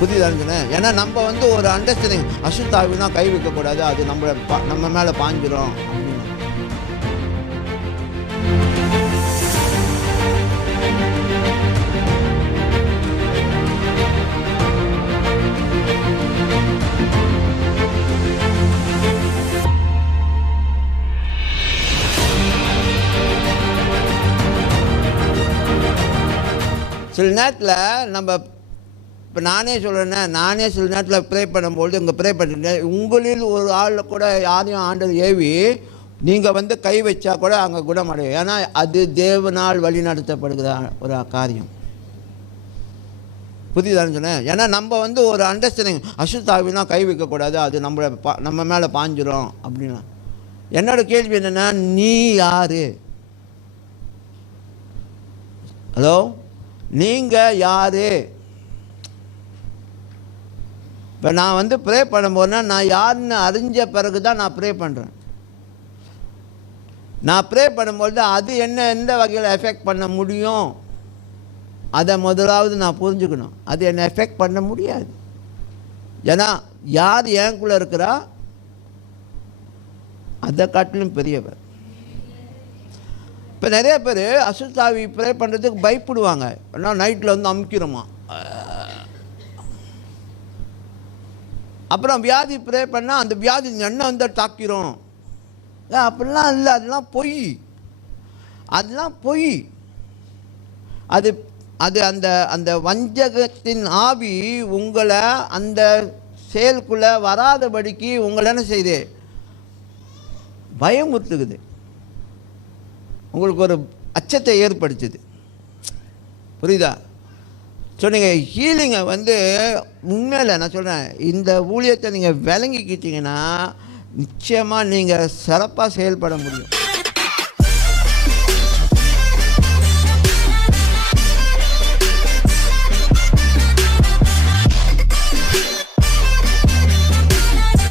புரியுதானுங்கண்ணே ஏன்னா நம்ம வந்து ஒரு அண்டர்ஸ்டாண்டிங் அசுத்தாவினா கை வைக்கக்கூடாது. அது நம்மளை பா- நம்ம மேலே பாஞ்சிடும் அப்படின்னு. சில நேரத்தில் நம்ம இப்போ நானே சொல்கிறேன்னா நானே சில நேரத்தில் ப்ரே பண்ணும்பொழுது இங்கே ப்ரே பண்ணிட்டேன் உங்களில் ஒரு ஆள் கூட யாரையும் ஆண்டது ஏவி நீங்கள் வந்து கை வச்சா கூட அங்கே குணமடையும் ஏன்னா அது தேவனால் வழி நடத்தப்படுகிற ஒரு காரியம். புரியுதான்னு சொன்னேன்? ஏன்னா நம்ம வந்து ஒரு அண்டர்ஸ்டாண்டிங் அசுத்தாவினா கை வைக்கக்கூடாது. அது நம்மளை பா நம்ம மேலே பாஞ்சிரும் அப்படின்னா. என்னோட கேள்வி என்னென்னா நீ யார்? ஹலோ நீங்கள் யார்? இப்போ நான் வந்து ப்ரே பண்ணும்போதுனா நான் யாருன்னு அறிஞ்ச பிறகு தான் நான் ப்ரே பண்ணுறேன் நான் ப்ரே பண்ணும்பொழுது அது என்ன எந்த வகையில் எஃபெக்ட் பண்ண முடியும்? அதை முதலாவது நான் புரிஞ்சுக்கணும். அது என்னை எஃபெக்ட் பண்ண முடியாது. ஏன்னா யார் எனக்குள்ளே இருக்கிறா? அதை காட்டிலும் பெரியவர். இப்போ நிறைய பேர் அசுத்தாவி ப்ரே பண்ணுறதுக்கு பயப்படுவாங்க. ஏன்னா நைட்டில் வந்து அமுக்கிறோமா அப்புறம் வியாதி ப்ரே பண்ணால் அந்த வியாதி எண்ணெய் வந்து தாக்கிறோம் அப்படிலாம் இல்லை அதெல்லாம் பொய். அதெல்லாம் பொய். அது அது அந்த அந்த வஞ்சகத்தின் ஆவி உங்களை அந்த செயலுக்குள்ளே வராதபடிக்கு உங்களை என்ன செய்யுது? பயமுறுத்துக்குது உங்களுக்கு ஒரு அச்சத்தை ஏற்படுத்துது. புரியுதா? ஸோ நீங்கள் ஹீலிங்கை வந்து உண்மையில் நான் சொல்கிறேன் இந்த ஊழியத்தை நீங்கள் விளங்கிக்கிட்டீங்கன்னா நிச்சயமாக நீங்கள் சிறப்பாக செயல்பட முடியும்.